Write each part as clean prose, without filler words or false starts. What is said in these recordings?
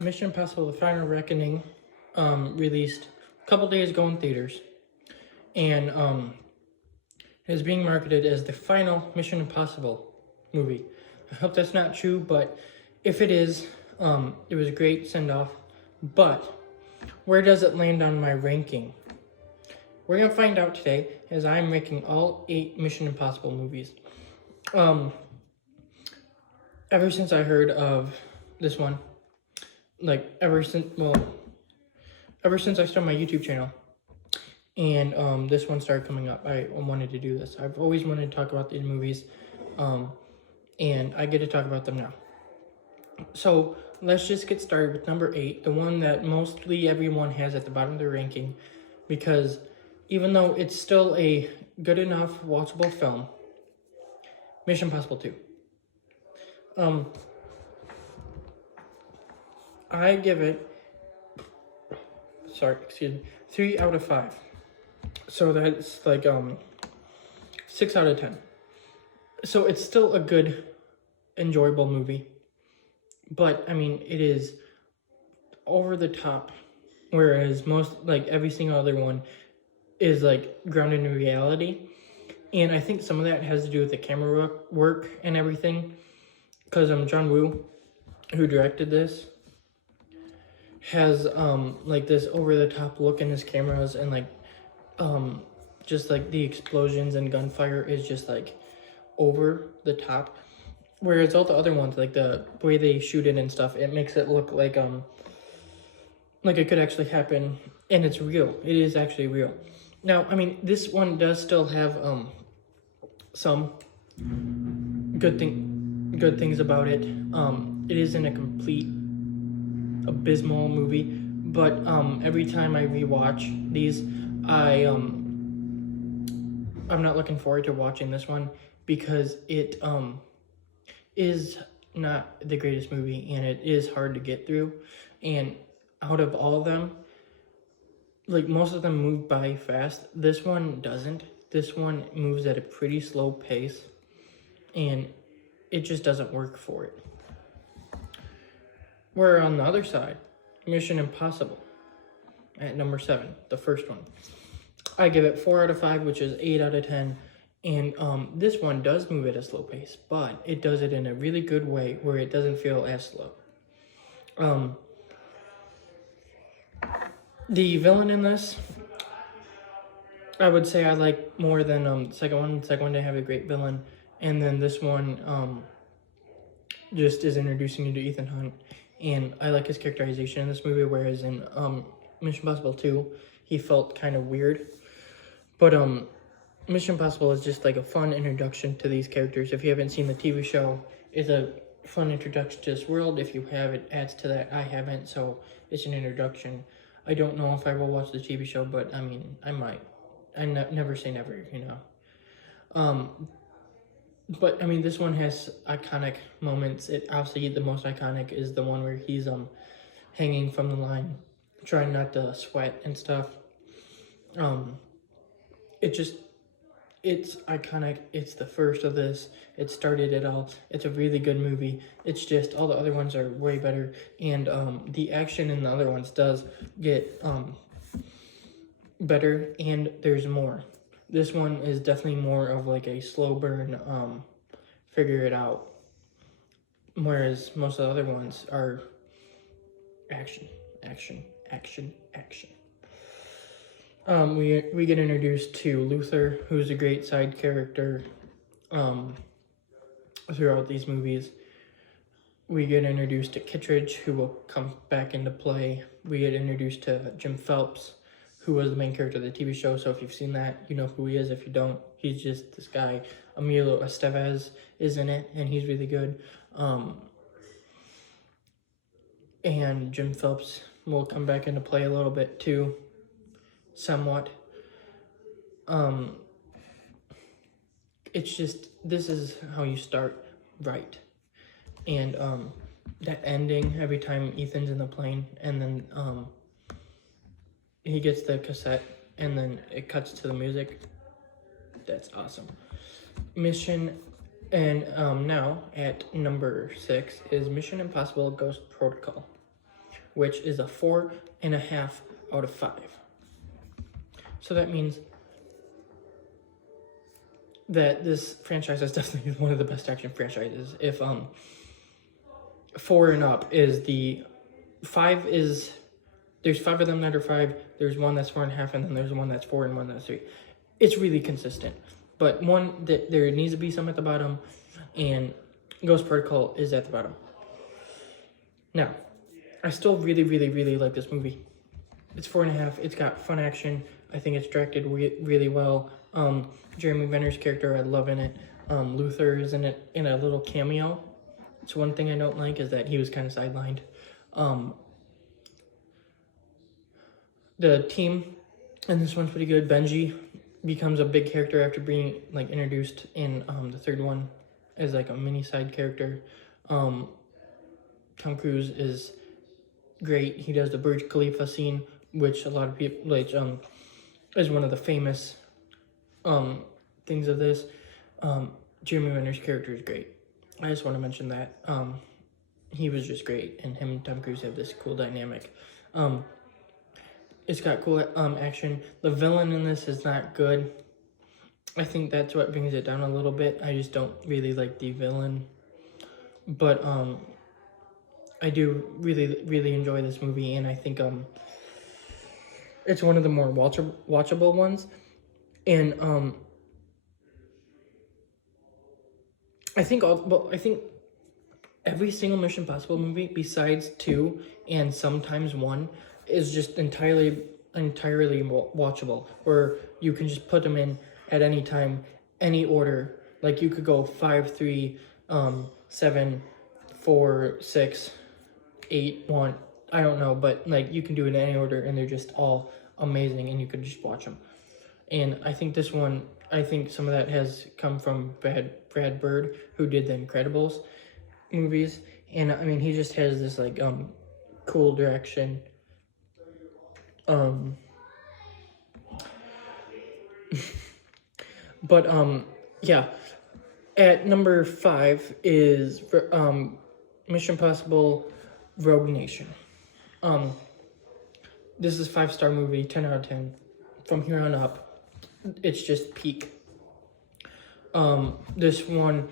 Mission Impossible: The Final Reckoning released a couple days ago in theaters, and is being marketed as the final Mission Impossible movie. I hope that's not true, but if it is, it was a great send off. But where does it land on my ranking? We're gonna find out today, as I'm ranking all 8 Mission Impossible movies. Ever since I heard of this one, ever since I started my YouTube channel, and this one started coming up, I wanted to do this. I've always wanted to talk about these movies, and I get to talk about them now. So let's just get started with number 8, the one that mostly everyone has at the bottom of their ranking, because even though it's still a good enough watchable film, Mission Impossible 2. I give it, 3 out of 5. So that's 6 out of 10. So it's still a good, enjoyable movie. But, I mean, it is over the top, whereas every single other one is, grounded in reality. And I think some of that has to do with the camera work and everything, because John Woo, who directed this, has, this over-the-top look in his cameras, and, just, the explosions and gunfire is just, over the top. Whereas all the other ones, the way they shoot it and stuff, it makes it look like it could actually happen, and it's real. It is actually real. Now, I mean, this one does still have some good things about it. It isn't a complete abysmal movie, but every time I rewatch these, I'm not looking forward to watching this one, because it is not the greatest movie, and it is hard to get through. And out of all of them, most of them move by fast. This one doesn't. This one moves at a pretty slow pace, and it just doesn't work for it. Where on the other side, Mission Impossible at number 7, the first one, I give it 4 out of 5, which is 8 out of 10. And this one does move at a slow pace, but it does it in a really good way where it doesn't feel as slow. The villain in this, I would say I like more than the second one. The second one didn't have a great villain, and then this one just is introducing you to Ethan Hunt, and I like his characterization in this movie, whereas in Mission Impossible 2, he felt kind of weird. But Mission Impossible is just a fun introduction to these characters. If you haven't seen the TV show, it's a fun introduction to this world. If you have, it adds to that. I haven't, so it's an introduction. I don't know if I will watch the TV show, but I mean, I might. Never say never, you know. But I mean, this one has iconic moments. It obviously, the most iconic is the one where he's hanging from the line, trying not to sweat and stuff. It's iconic. It's the first of this. It started it all. It's a really good movie. It's just all the other ones are way better, and the action in the other ones does get better, and there's more. This one is definitely more of a slow burn, figure it out, whereas most of the other ones are action, action, action, action. We get introduced to Luther, who's a great side character throughout these movies. We get introduced to Kittredge, who will come back into play. We get introduced to Jim Phelps, who was the main character of the TV show. So if you've seen that, you know who he is. If you don't, he's just this guy. Emilio Estevez is in it, and he's really good. And Jim Phelps will come back into play a little bit too, somewhat. It's just, this is how you start right. And that ending, every time Ethan's in the plane, and then he gets the cassette, and then it cuts to the music. That's awesome. Now at number 6 is Mission Impossible Ghost Protocol. which is a 4.5 out of 5. So that means that this franchise is definitely one of the best action franchises. If 4 and up is the 5 is, there's 5 of them that are 5, there's one that's 4.5, and then there's one that's 4 and one that's 3. It's really consistent. But one, that there needs to be some at the bottom, and Ghost Protocol is at the bottom. Now, I still really, really, really like this movie. It's 4.5. It's got fun action. I think it's directed really well. Jeremy Renner's character, I love in it. Luther is in it in a little cameo. So one thing I don't like is that he was kind of sidelined. The team in this one's pretty good. Benji becomes a big character after being like introduced in the third one as like a mini side character. Tom Cruise is great. He does the Burj Khalifa scene, which a lot of people like is one of the famous things of this. Jeremy Renner's character is great. I just want to mention that. He was just great, and him and Tom Cruise have this cool dynamic. It's got cool action. The villain in this is not good. I think that's what brings it down a little bit. I just don't really like the villain. But I do really, really enjoy this movie, and I think it's one of the more watchable ones. And I think every single Mission Impossible movie besides 2 and sometimes 1 is just entirely watchable, where you can just put them in at any time, any order. Like you could go 5, 3, 7, 4, 6, 8, 1. I don't know, but like you can do it in any order, and they're just all amazing, and you could just watch them. And I think this one, I think some of that has come from Brad Bird, who did the Incredibles movies, and I mean he just has this like cool direction. But yeah, at number 5 is Mission Impossible Rogue Nation. This is a 5-star movie, 10 out of 10. From here on up, it's just peak. This one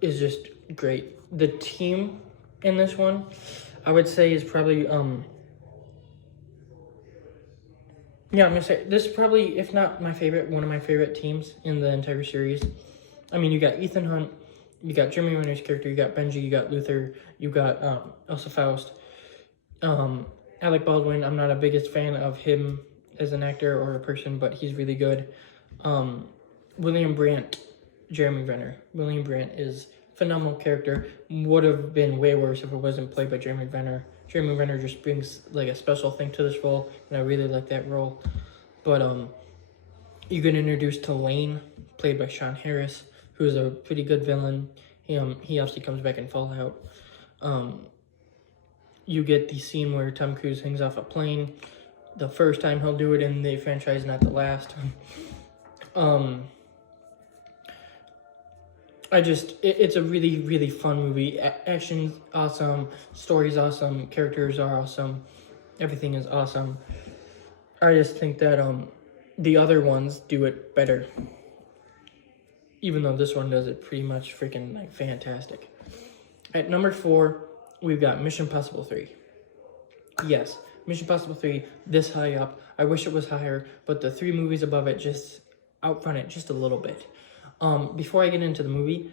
is just great. The team in this one, I would say, is probably yeah, I'm gonna say this is probably, if not my favorite, one of my favorite teams in the entire series. I mean, you got Ethan Hunt, you got Jeremy Renner's character, you got Benji, you got Luther, you got Elsa Faust, Alec Baldwin. I'm not a biggest fan of him as an actor or a person, but he's really good. William Brandt, Jeremy Renner. William Brandt is a phenomenal character. Would have been way worse if it wasn't played by Jeremy Renner. Jeremy Renner just brings like a special thing to this role, and I really like that role. But you get introduced to Lane, played by Sean Harris, who's a pretty good villain. He obviously comes back in Fallout. You get the scene where Tom Cruise hangs off a plane. The first time he'll do it in the franchise, not the last. It's a really, really fun movie. Action's awesome, story's awesome, characters are awesome, everything is awesome. I just think that the other ones do it better. Even though this one does it pretty much freaking like fantastic. At number 4, we've got Mission Impossible 3. Yes, Mission Impossible 3, this high up. I wish it was higher, but the 3 movies above it just outrun it just a little bit. Before I get into the movie,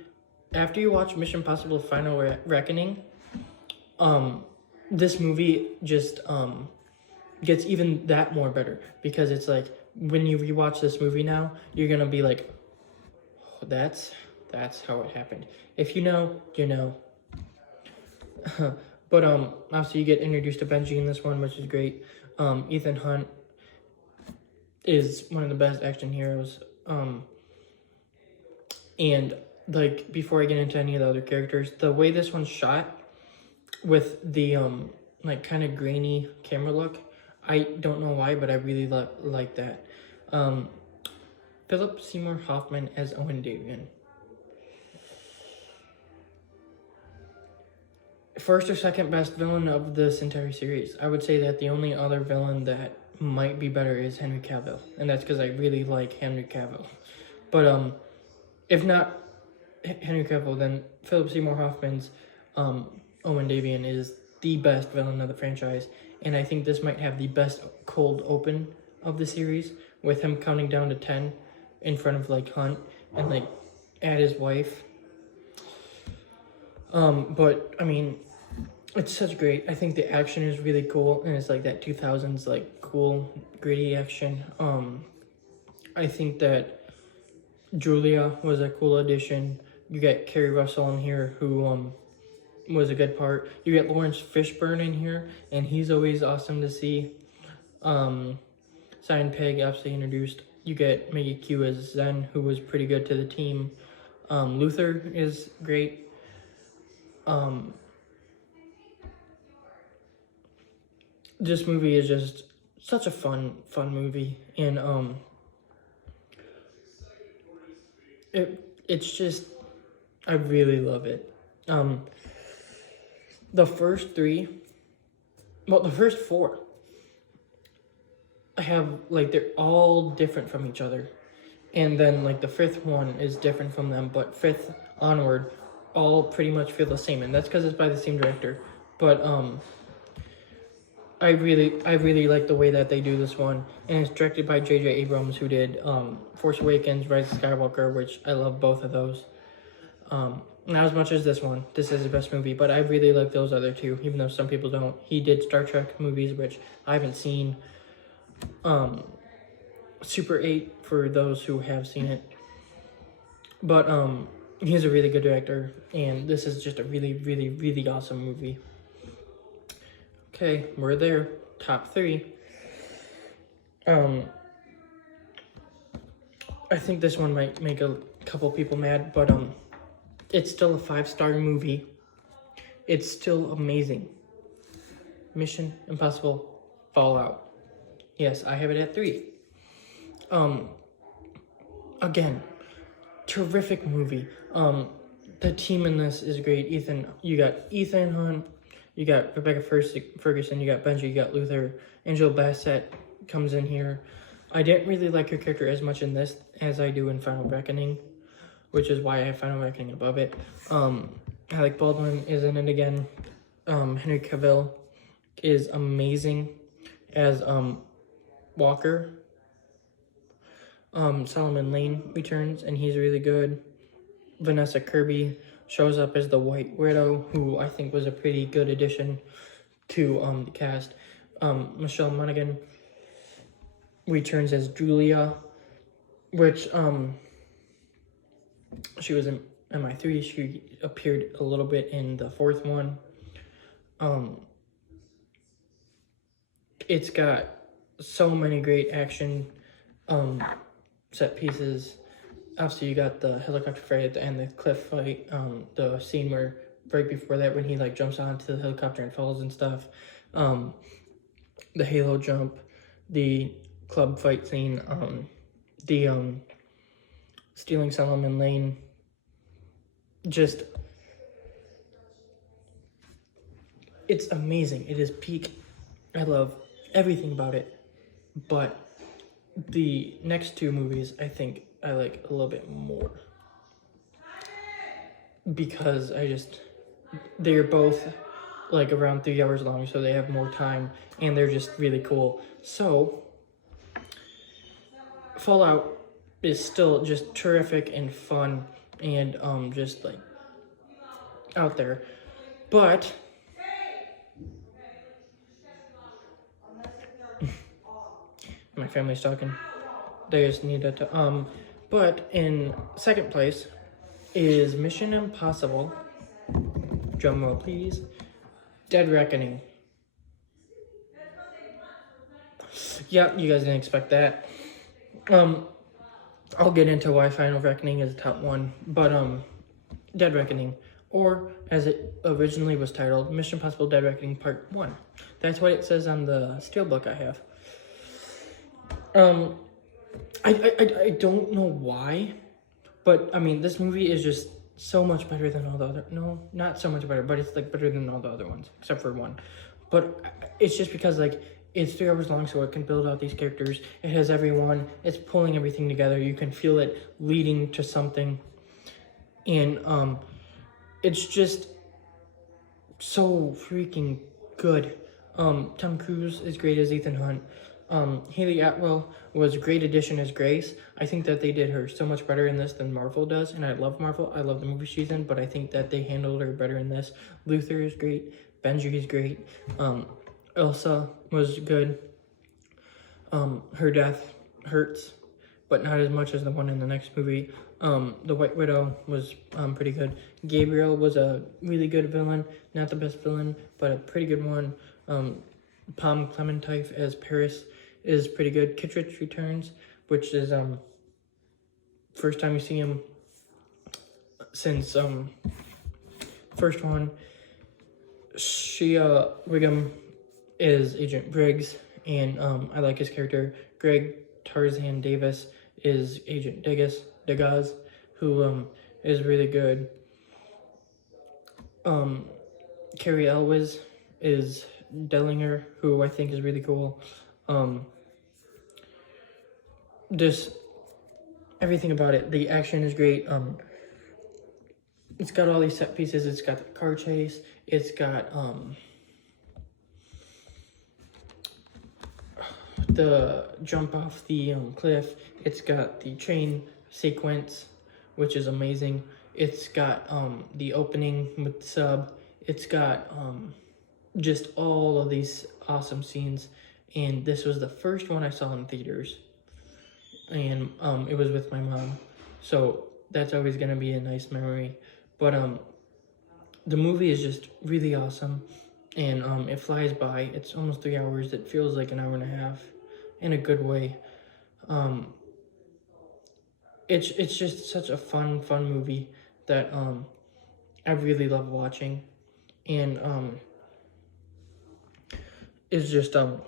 after you watch Mission Impossible Final Reckoning, this movie just gets even that more better, because it's like when you rewatch this movie now, you're gonna be like, oh, that's how it happened. If you know, you know. But obviously you get introduced to Benji in this one, which is great. Ethan Hunt is one of the best action heroes. And like before I get into any of the other characters, the way this one's shot with the like kind of grainy camera look, I don't know why, but I really like that. Philip Seymour Hoffman as Owen Davian. first or second best villain of this entire series. I would say that the only other villain that might be better is Henry Cavill, and that's because I really like Henry Cavill. But if not Henry Cavill, then Philip Seymour Hoffman's Owen Davian is the best villain of the franchise, and I think this might have the best cold open of the series, with him counting down to 10 in front of like Hunt and like at his wife. But I mean, it's such great. I think the action is really cool, and it's like that 2000s like cool gritty action. I think that Julia was a cool addition. You get Kerry Russell in here, who was a good part. You get Lawrence Fishburne in here, and he's always awesome to see. Simon Pegg obviously introduced. You get Maggie Q as Zen, who was pretty good to the team. Luther is great. This movie is just such a fun movie, and it's just, I really love it. The first four have like, they're all different from each other, and then like the fifth one is different from them, but fifth onward all pretty much feel the same, and that's because it's by the same director. But I really like the way that they do this one, and it's directed by J.J. Abrams, who did Force Awakens, Rise of Skywalker, which I love both of those. Not as much as this one. This is the best movie, but I really like those other two, even though some people don't. He did Star Trek movies, which I haven't seen. Super 8 for those who have seen it. But he's a really good director, and this is just a really, really, really awesome movie. Okay, we're there. Top 3. I think this one might make a couple people mad, but it's still a 5-star movie. It's still amazing. Mission Impossible Fallout. Yes, I have it at 3. Again, terrific movie. The team in this is great. You got Ethan Hunt, you got Rebecca Ferguson, you got Benji, you got Luther. Angela Bassett comes in here. I didn't really like her character as much in this as I do in Final Reckoning, which is why I have Final Reckoning above it. Alec Baldwin is in it again. Henry Cavill is amazing as Walker. Solomon Lane returns, and he's really good. Vanessa Kirby shows up as the White Widow, who I think was a pretty good addition to the cast. Michelle Monaghan returns as Julia, which she was in MI3. She appeared a little bit in the 4th one. It's got so many great action set pieces. Obviously, you got the helicopter fight at the end, the cliff fight, the scene where right before that when he like jumps onto the helicopter and falls and stuff, the Halo jump, the club fight scene, the stealing Solomon Lane. Just, it's amazing. It is peak. I love everything about it, but the next 2 movies I think I like a little bit more, because they're both like around 3 hours long, so they have more time, and they're just really cool. So Fallout is still just terrific and fun, and just like out there, but my family's talking. They just needed to but in second place is Mission Impossible, drum roll please, Dead Reckoning. Yeah, you guys didn't expect that. I'll get into why Final Reckoning is the top 1, but Dead Reckoning, or as it originally was titled, Mission Impossible Dead Reckoning Part 1. That's what it says on the steelbook I have. I don't know why, but I mean, this movie is just so much better than all the other. No, not so much better, but it's like better than all the other ones except for one. But it's just because like it's 3 hours long, so it can build out these characters. It has everyone. It's pulling everything together. You can feel it leading to something, and it's just so freaking good. Tom Cruise is great as Ethan Hunt. Haley Atwell was a great addition as Grace. I think that they did her so much better in this than Marvel does, and I love Marvel. I love the movie she's in, but I think that they handled her better in this. Luther is great. Benji is great. Elsa was good. Her death hurts, but not as much as the one in the next movie. The White Widow was pretty good. Gabriel was a really good villain. Not the best villain, but a pretty good one. Palm Clementine as Paris is pretty good. Kittredge returns, which is first time you see him since first one. Shia Wiggum is Agent Briggs, and I like his character. Greg Tarzan Davis is Agent Degas, who is really good. Carrie Elwes is Dellinger, who I think is really cool. Just everything about it. The action is great. It's got all these set pieces. It's got the car chase. It's got the jump off the cliff. It's got the train sequence, which is amazing. It's got the opening with the sub. It's got just all of these awesome scenes. And this was the first one I saw in theaters. And it was with my mom. So that's always going to be a nice memory. But the movie is just really awesome. And it flies by. It's almost 3 hours. It feels like an hour and a half in a good way. It's just such a fun movie that I really love watching. And it's just an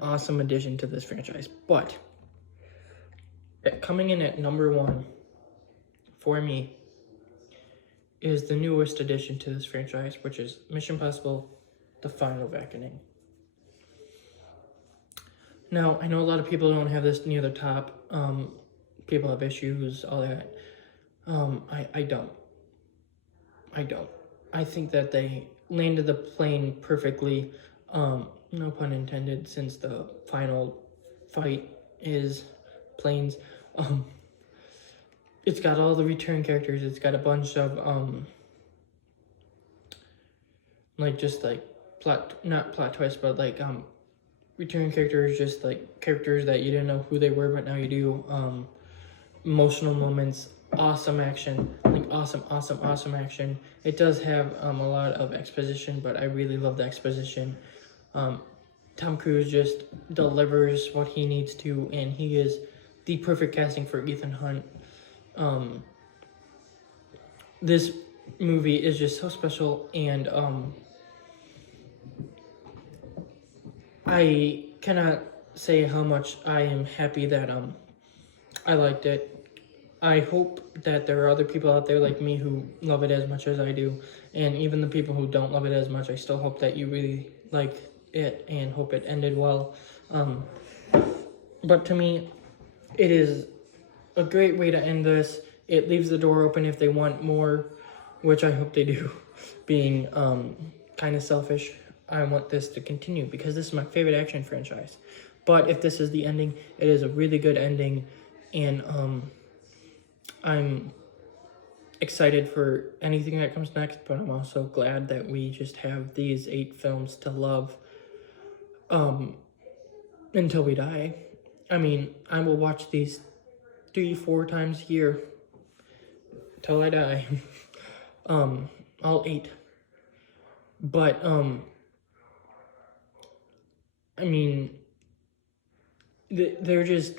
awesome addition to this franchise. But coming in at number 1 for me is the newest addition to this franchise, which is Mission Impossible: The Final Reckoning. Now, I know a lot of people don't have this near the top. People have issues, all that. I don't. I think that they landed the plane perfectly. No pun intended, since the final fight is planes. It's got all the return characters. It's got a bunch of not plot twists, but like return characters, just like characters that you didn't know who they were, but now you do. Emotional moments, awesome action, like awesome action. It does have a lot of exposition, but I really love the exposition. Tom Cruise just delivers what he needs to, and he is the perfect casting for Ethan Hunt. This movie is just so special, and I cannot say how much I am happy that I liked it. I hope that there are other people out there like me who love it as much as I do, and even the people who don't love it as much, I still hope that you really like it and hope it ended well. But to me, it is a great way to end this. It leaves the door open if they want more, which I hope they do. Being kind of selfish, I want this to continue because this is my favorite action franchise. But if this is the ending, it is a really good ending, and I'm excited for anything that comes next, but I'm also glad that we just have these 8 films to love until we die. I mean, I will watch these 3-4 times a year till I die. All 8. But I mean, they're just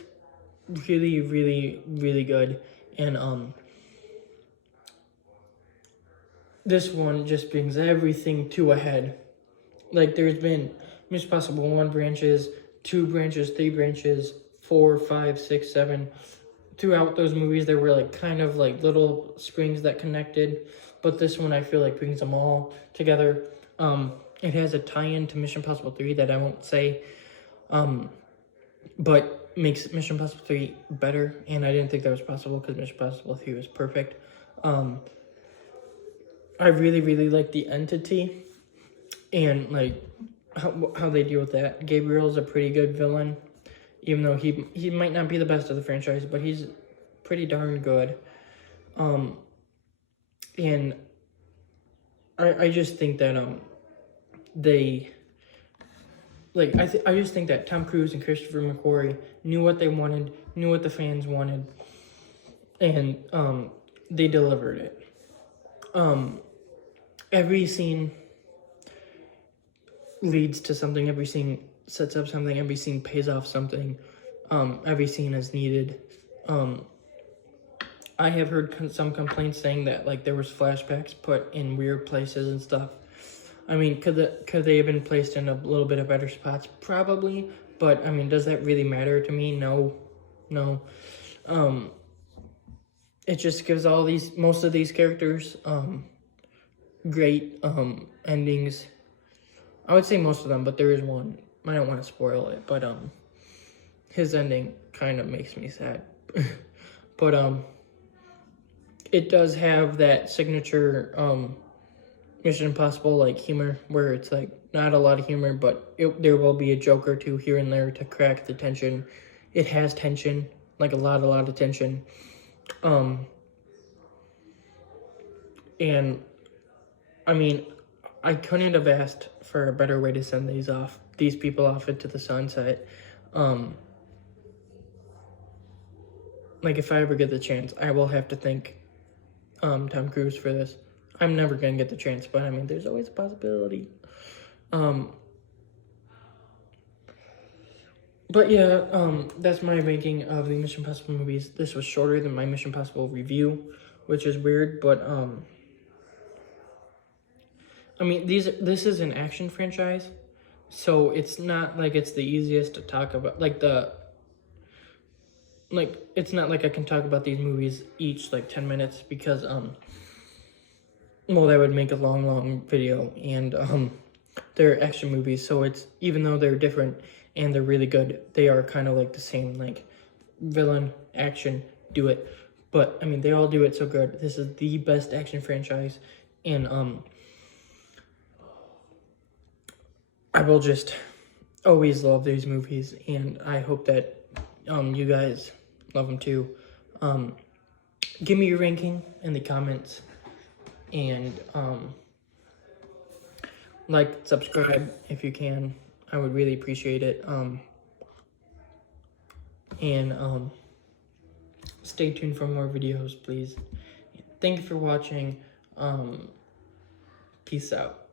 really good, and this one just brings everything to a head. Like, there's been Mission Impossible 1 branches, 2 branches, 3 branches, 4, 5, 6, 7. throughout those movies, there were like kind of like little springs that connected, but this one I feel like brings them all together. It has a tie-in to Mission Impossible 3 that I won't say, but makes Mission Impossible 3 better, and I didn't think that was possible because Mission Impossible 3 was perfect. I really, really like the Entity, and like how they deal with that. Gabriel's a pretty good villain, even though he might not be the best of the franchise, but he's pretty darn good. And I just think that they like I just think that Tom Cruise and Christopher McQuarrie knew what they wanted, knew what the fans wanted, and they delivered it. Every scene leads to something, every scene sets up something, every scene pays off something, every scene is needed. I have heard some complaints saying that like there was flashbacks put in weird places and stuff. I mean, could they have been placed in a little bit of better spots? Probably, but I mean, does that really matter to me? No. It just gives most of these characters great endings. I would say most of them, but there is one. I don't want to spoil it, but his ending kind of makes me sad. But it does have that signature Mission Impossible like humor, where it's like not a lot of humor, but there will be a joke or two here and there to crack the tension. It has tension, like a lot of tension. And I mean, I couldn't have asked for a better way to send these people off into the sunset. Like if I ever get the chance, I will have to thank Tom Cruise for this. I'm never gonna get the chance, but I mean, there's always a possibility. But yeah, that's my ranking of the Mission Impossible movies. This was shorter than my Mission Impossible review, which is weird, but I mean, this is an action franchise, so it's not like it's the easiest to talk about. It's not like I can talk about these movies each like 10 minutes because well, that would make a long video, and they're action movies, so it's, even though they're different and they're really good, they are kind of like the same, like villain, action, do it. But I mean, they all do it so good. This is the best action franchise, and I will just always love these movies, and I hope that you guys love them too. Give me your ranking in the comments, and like, subscribe if you can. I would really appreciate it. And stay tuned for more videos, please. Thank you for watching. Peace out.